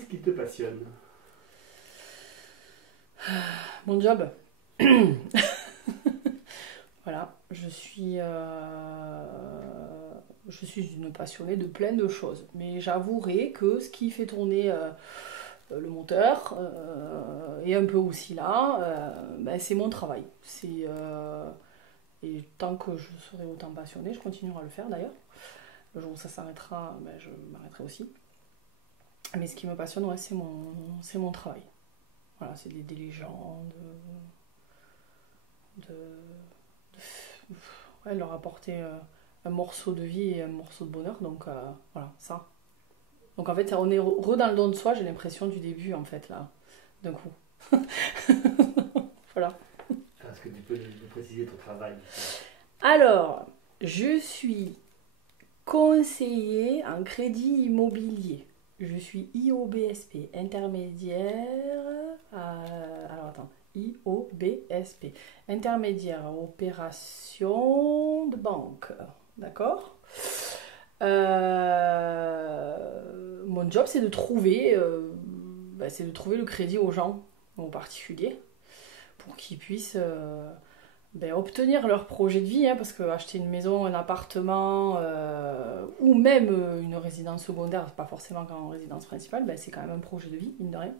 Qu'est-ce qui te passionne? Mon job. Voilà, je suis une passionnée de plein de choses. Mais j'avouerai que ce qui fait tourner le moteur et un peu aussi là, ben, c'est mon travail. Et tant que je serai autant passionnée, je continuerai à le faire d'ailleurs. Le jour où ça s'arrêtera, ben, je m'arrêterai aussi. Mais ce qui me passionne, ouais, c'est mon travail. Voilà, c'est d'aider les gens, de, ouais, leur apporter un morceau de vie et un morceau de bonheur. Donc voilà, ça. Donc en fait, on est dans le don de soi, j'ai l'impression du début, en fait, là, d'un coup. Voilà. Est-ce que tu peux nous préciser ton travail? Alors, je suis conseiller en crédit immobilier. Je suis IOBSP, intermédiaire. Alors attends, IOBSP, intermédiaire en opération de banque. D'accord. Mon job, c'est de trouver, le crédit aux gens, aux particuliers, pour qu'ils puissent obtenir leur projet de vie, hein, parce que acheter une maison, un appartement ou même une résidence secondaire, pas forcément qu'en résidence principale, c'est quand même un projet de vie, mine de rien.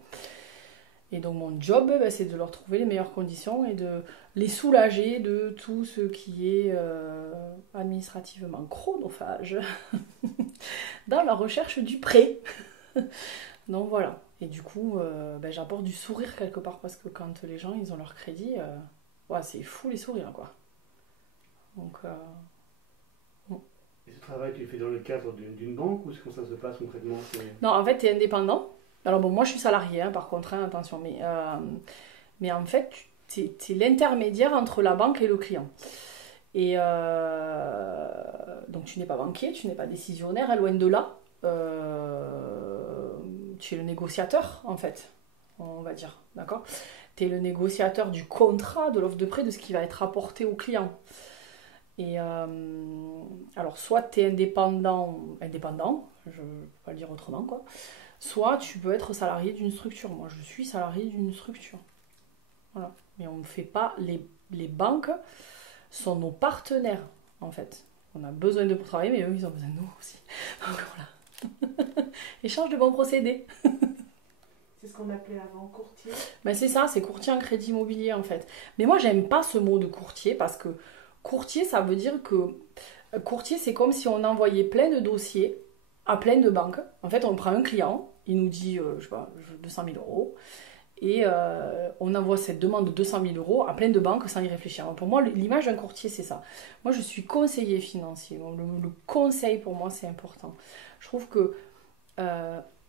Et donc mon job, c'est de leur trouver les meilleures conditions et de les soulager de tout ce qui est administrativement chronophage dans la recherche du prêt. Donc voilà. Et du coup, j'apporte du sourire quelque part, parce que quand les gens ils ont leur crédit, ouais, c'est fou les sourires, quoi. Donc, Et ce travail, tu le fais dans le cadre d'une banque ou comment ça se passe concrètement? non, en fait, tu es indépendant. Alors bon, moi je suis salariée, hein, par contre, hein, attention, mais en fait, tu es l'intermédiaire entre la banque et le client. Et donc tu n'es pas banquier, tu n'es pas décisionnaire, loin de là. Tu es le négociateur, en fait, on va dire, d'accord? Tu es le négociateur du contrat, de l'offre de prêt, de ce qui va être apporté au client. Et alors, soit tu es indépendant, je ne peux pas le dire autrement, quoi. Soit tu peux être salarié d'une structure. Moi, je suis salarié d'une structure. Voilà. Mais on ne fait pas... Les banques sont nos partenaires, en fait. On a besoin d'eux pour travailler, mais eux, ils ont besoin de nous aussi. Donc voilà. Échange de bons procédés. C'est ce qu'on appelait avant courtier. C'est ça, c'est courtier en crédit immobilier, en fait. Mais moi, j'aime pas ce mot de courtier, parce que courtier, ça veut dire que... Courtier, c'est comme si on envoyait plein de dossiers à plein de banques. En fait, on prend un client, il nous dit, je sais pas, 200 000 euros, et on envoie cette demande de 200 000 euros à plein de banques sans y réfléchir. Alors pour moi, l'image d'un courtier, c'est ça. Moi, je suis conseiller financier. Donc le conseil, pour moi, c'est important. Je trouve que,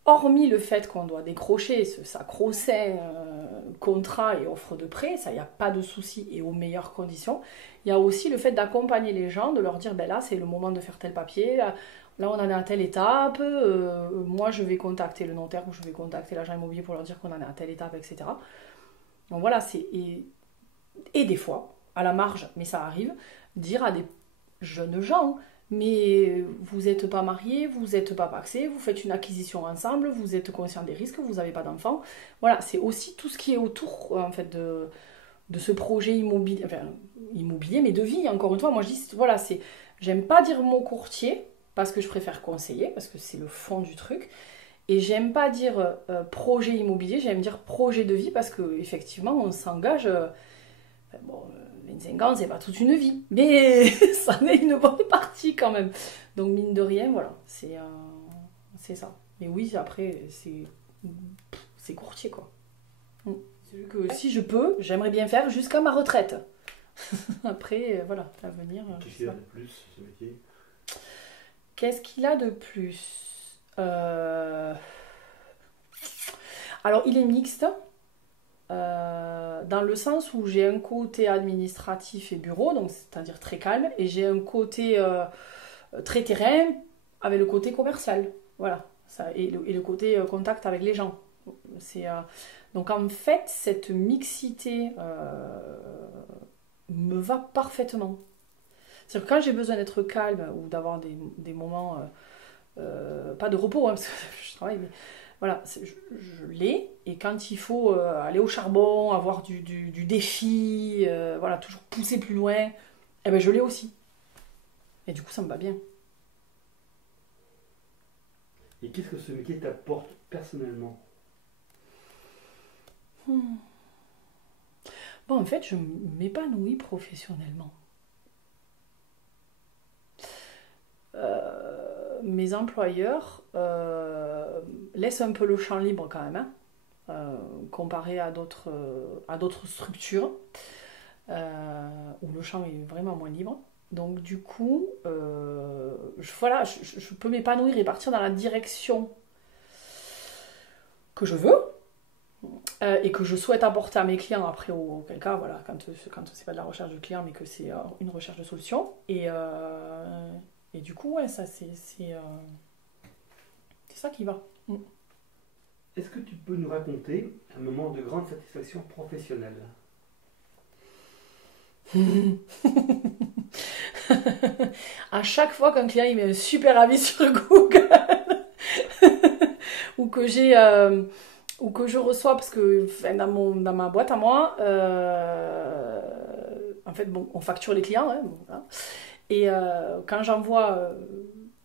hormis le fait qu'on doit décrocher ce sacro-saint contrat et offre de prêt, ça, il n'y a pas de souci et aux meilleures conditions. Il y a aussi le fait d'accompagner les gens, de leur dire, là, c'est le moment de faire tel papier, là on en est à telle étape, moi je vais contacter le notaire ou je vais contacter l'agent immobilier pour leur dire qu'on en est à telle étape, etc. Donc voilà, et des fois, à la marge, mais ça arrive, dire à des jeunes gens, mais vous n'êtes pas mariés, vous n'êtes pas pacsés, vous faites une acquisition ensemble, vous êtes conscient des risques, vous n'avez pas d'enfants. Voilà, c'est aussi tout ce qui est autour, en fait, de ce projet immobilier, mais de vie, encore une fois. Moi je dis, voilà, j'aime pas dire mot courtier, parce que je préfère conseiller, parce que c'est le fond du truc. Et j'aime pas dire projet immobilier, j'aime dire projet de vie, parce qu'effectivement, on s'engage... 25 ans, c'est pas toute une vie, mais ça en est une bonne partie quand même. Donc mine de rien, voilà, c'est ça. Mais oui, après, c'est courtier, quoi. C'est vu que si je peux, j'aimerais bien faire jusqu'à ma retraite. Après, voilà, l'avenir... Qu'est-ce qu'il y a de plus, ce métier? Qu'est-ce qu'il a de plus Alors, il est mixte, dans le sens où j'ai un côté administratif et bureau, donc c'est-à-dire très calme, et j'ai un côté très terrain avec le côté commercial. Voilà, ça, et le côté contact avec les gens. Donc en fait, cette mixité me va parfaitement. C'est-à-dire que quand j'ai besoin d'être calme ou d'avoir des moments, pas de repos, hein, parce que je travaille, Voilà, je l'ai. Et quand il faut aller au charbon, avoir du défi, voilà, toujours pousser plus loin, eh ben je l'ai aussi. Et du coup, ça me va bien. Et qu'est-ce que ce métier t'apporte personnellement? Bon, en fait, je m'épanouis professionnellement. Mes employeurs laissent un peu le champ libre quand même, hein, comparé à d'autres structures où le champ est vraiment moins libre. Donc du coup, voilà, je peux m'épanouir et partir dans la direction que je veux et que je souhaite apporter à mes clients après, auquel cas, voilà, quand c'est pas de la recherche de client mais que c'est une recherche de solution. Et du coup, ouais, ça c'est ça qui va. Est-ce que tu peux nous raconter un moment de grande satisfaction professionnelle? À chaque fois qu'un client il met un super avis sur Google ou que je reçois, parce que enfin, dans ma boîte à moi, en fait, bon, on facture les clients, hein, bon, voilà. Et quand j'envoie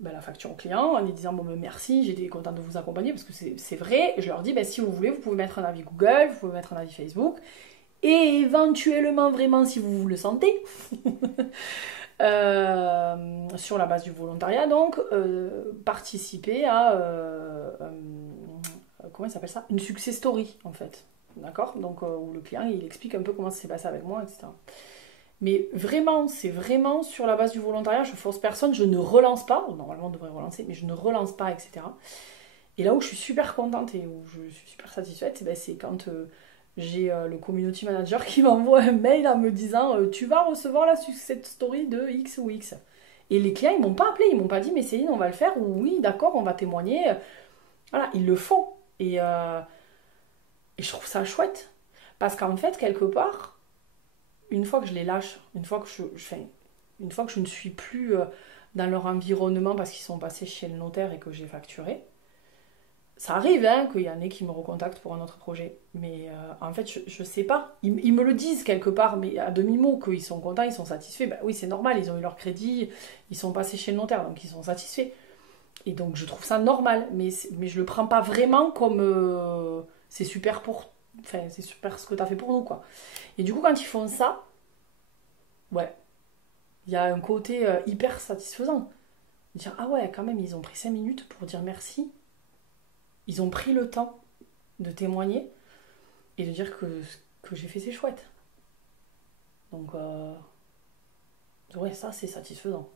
la facture au client en lui disant bon, ben, merci, j'étais contente de vous accompagner, parce que c'est vrai, je leur dis ben, si vous voulez, vous pouvez mettre un avis Google, vous pouvez mettre un avis Facebook, et éventuellement, vraiment, si vous le sentez, sur la base du volontariat, donc, participer à comment il s'appelle ça, une success story, en fait. D'accord? Donc, où le client, il explique un peu comment ça s'est passé avec moi, etc. Mais vraiment, c'est vraiment sur la base du volontariat, je force personne, je ne relance pas, normalement on devrait relancer, mais je ne relance pas, etc. Et là où je suis super contente et où je suis super satisfaite, c'est quand j'ai le community manager qui m'envoie un mail en me disant tu vas recevoir la success story de X ou X. Et les clients, ils m'ont pas appelé, ils m'ont pas dit mais Céline, on va le faire, ou oui, d'accord, on va témoigner. Voilà, ils le font. Et je trouve ça chouette. Parce qu'en fait, quelque part, une fois que je les lâche, une fois que je ne suis plus dans leur environnement parce qu'ils sont passés chez le notaire et que j'ai facturé, ça arrive hein, qu'il y en ait qui me recontactent pour un autre projet. Mais en fait, je sais pas. Ils me le disent quelque part, mais à demi-mot, qu'ils sont contents, ils sont satisfaits. Ben oui, c'est normal, ils ont eu leur crédit, ils sont passés chez le notaire, donc ils sont satisfaits. Et donc je trouve ça normal, mais je le prends pas vraiment comme c'est super c'est super ce que tu as fait pour nous, quoi. Et du coup, quand ils font ça, ouais, il y a un côté hyper satisfaisant. Dire, ah ouais, quand même, ils ont pris 5 minutes pour dire merci. Ils ont pris le temps de témoigner et de dire que ce que j'ai fait, c'est chouette. Donc, ouais, ça, c'est satisfaisant.